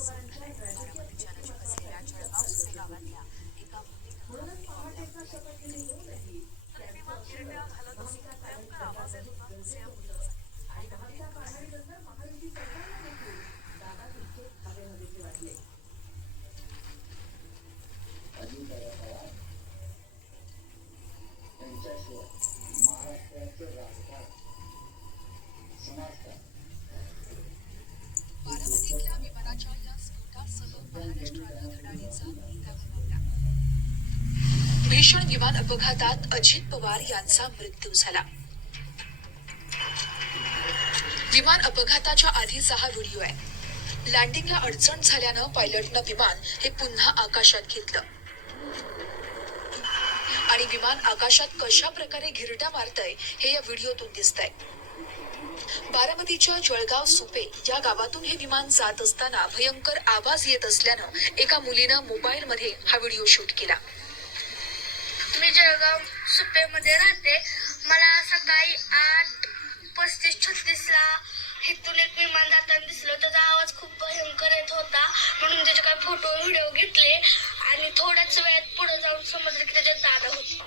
आणि नजीक असलेल्या जळगाव गावातल्या एका मुलीनं तर विमान गिरट्या हलत असून भयंकर आवाज येत होता असे या मुलीनं सांगितलं. बारामतीतल्या विमानाच्या या स्फोटासह महाराष्ट्रानं धडाडीचा निकाल मिळवला भीषण विमान अपघातात अजित पवार यांचा मृत्यू झाला. विमान अपघाताच्या आधीचा हा व्हिडिओ आहे. लँडिंगला अडचण झाल्यानं पायलटनं विमान हे पुन्हा आकाशात घेतलं. आणि विमान आकाशात कशा प्रकारे घिरटा मारतय हे या व्हिडिओतून दिसतंय. बारामतीच्या जळगाव सुपे या गावातून हे विमान जात असताना भयंकर आवाज येत असल्यानं एका मुलीनं मोबाईलमध्ये हा व्हिडिओ शूट केला. मी जळगाव सुपेमध्ये राहते. मला सकाळी आठ पस्तीस छत्तीसला हेतून इथून एक विमान जाताना दिसलं. त्याचा आवाज खूप भयंकर येत होता. म्हणून त्याचे काही फोटो व्हिडिओ घेतले. आणि थोड्याच वेळात पुढे जाऊन समजलं की त्याच्यात दादा होते.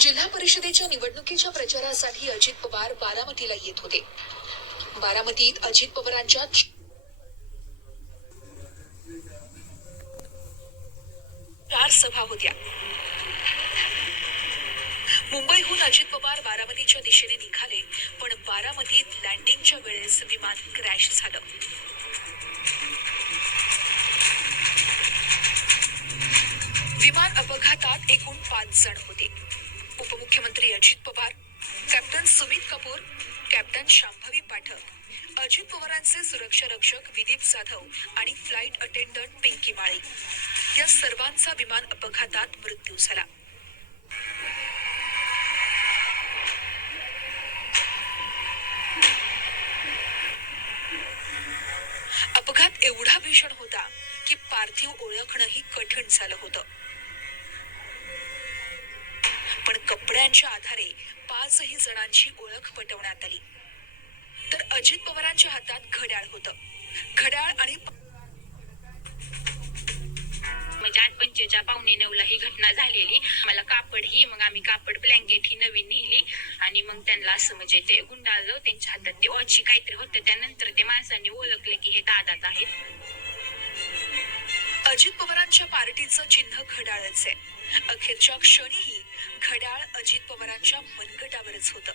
जिल्हा परिषदेच्या निवडणुकीच्या प्रचारासाठी अजित पवार बारामतीला येत होते. बारामतीत अजित पवारांच्या चार सभा होत्या. मुंबईहून अजित पवार बारामतीच्या दिशेने निघाले पण बारामतीत लँडिंगच्या वेळेस विमान क्रॅश झालं. विमान अपघातात एकूण पाच जण होते. उपमुख्यमंत्री अजित पवार कॅप्टन सुमित कपूर कॅप्टन शांभवी पाठक अजित पवारांचे सुरक्षा रक्षक विदीप जाधव आणि फ्लाईट अटेंडंट पिंकी माळी. या सर्वांचा विमान अपघातात मृत्यू झाला. अपघात एवढा भीषण होता की पार्थिव ओळखणंही कठीण झालं होतं. पण कपड्यांच्या आधारे पाचही जणांची ओळख पटवण्यात आली. तर अजित पवारांच्या हातात घड्याळ होतं. घड्याळ आणि आठ पंचेच्या पावणे नऊला ही घटना झालेली मला कापड ही मग आम्ही कापड ब्लँकेट ही नवीन नेली. आणि मग त्यांना असं म्हणजे ते गुंडाळलं त्यांच्या हातात ते वॉची काहीतरी होतं. त्यानंतर ते माणसांनी ओळखले की हे दादाच आहेत. अजित पवारांच्या पार्टीचं चिन्ह घड्याळच. आहे अखेरच्या क्षणीही घड्याळ अजित पवारांच्या मनगटावरच होतं.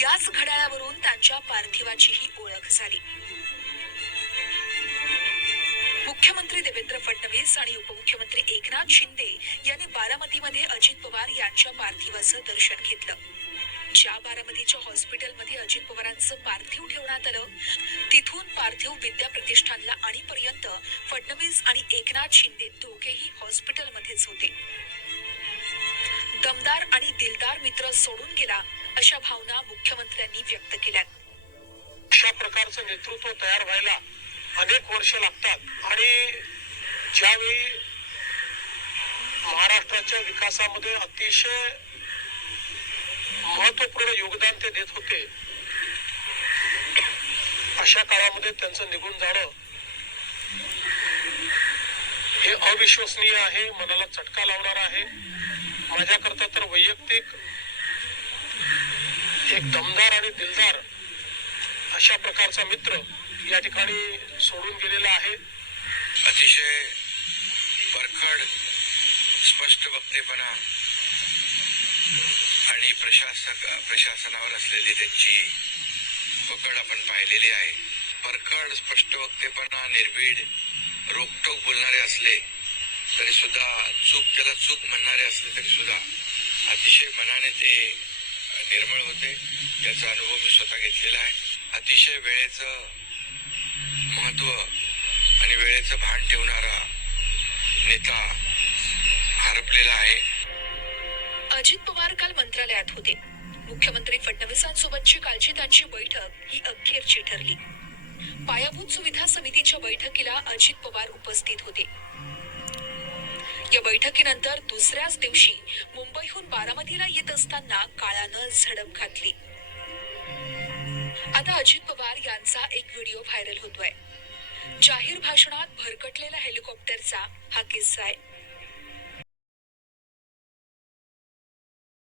याच घड्याळावरून त्यांच्या पार्थिवाचीही ओळख झाली. मुख्यमंत्री देवेंद्र फडणवीस आणि उपमुख्यमंत्री एकनाथ शिंदे यांनी बारामतीमध्ये अजित पवार यांच्या पार्थिवाचं दर्शन घेतलं. ज्या बारामतीच्या हॉस्पिटलमध्ये अजित पवारांचं पार्थिव ठेवण्यात आलं तिथून पार्थिव विद्या प्रतिष्ठानला आणीपर्यंत फडणवीस आणि एकनाथ शिंदे दोघेही हॉस्पिटलमध्येच होते. दमदार आणि दिलदार मित्र सोडून गेला अशा भावना मुख्यमंत्र्यांनी व्यक्त केल्या अशा प्रकारचं नेतृत्व तयार व्हायला अनेक वर्ष लागतात. आणि ज्यावेळी महाराष्ट्राच्या विकासामध्ये अतिशय महत्त्वपूर्ण योगदान ते देत होते अशा काळामध्ये त्यांचं निघून जाणं हे अविश्वसनीय आहे मनाला चटका लावणार आहे. माझ्याकरता तर वैयक्तिक एक दमदार आणि दिलदार अशा प्रकारचा मित्र या ठिकाणी सोडून गेलेला आहे. अतिशय परखड स्पष्ट वक्तेपणा आणि प्रशासक प्रशासनावर असलेली त्यांची पकड आपण पाहिलेली आहे. परखड स्पष्ट वक्तेपणा निर्भीड रोकटोक बोलणारे असले तरी सुद्धा चूक त्याला चूक म्हणणारे असले तरी सुद्धा अतिशय मनाने ते निर्मळ होते. त्याचा अनुभव मी स्वतः घेतलेला आहे. अतिशय वेळेचं महत्त्व आणि वेळेचं भान ठेवणारा नेता हरपलेला आहे. अजित पवार काल मंत्रालयात होते. मुख्यमंत्री फडणवीसांसोबतची कालची त्यांची बैठक ही अखेरची ठरली. पायाभूत सुविधा समितीच्या बैठकीला अजित पवार उपस्थित होते. या बैठकीनंतर दुसऱ्याच दिवशी मुंबईहून बारामतीला येत असताना काळानं झडप घातली. आता अजित पवार यांचा एक व्हिडिओ व्हायरल होतोय. जाहीर भाषणात भरकटलेला हेलिकॉप्टरचा हा किस्सा आहे.